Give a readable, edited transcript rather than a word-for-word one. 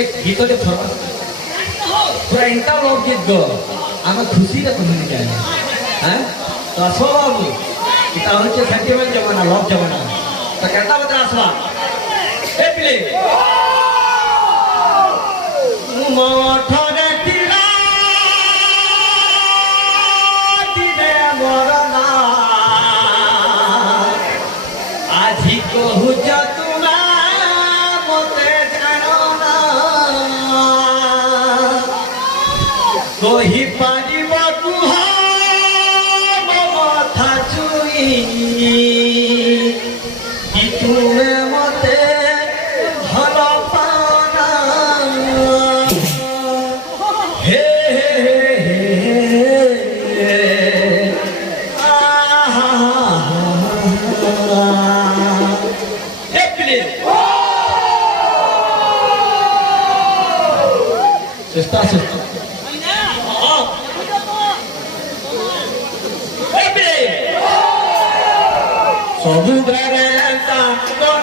एक गीतटे फरमास पूरा इंटा लोक गीत गो आम खुशी रे कहनी जाए हैं तो असो बाबू इता होचे सेंटिमेंट जमाना लव जमाना तो केता बता आसवा ए प्ले मोठरे तिरा दिने मरना आजी कहू तुमा मते जानो ना कही पारिब कुह मथा चुई कि तुमे मते भल पाना हे Está Sobudrenta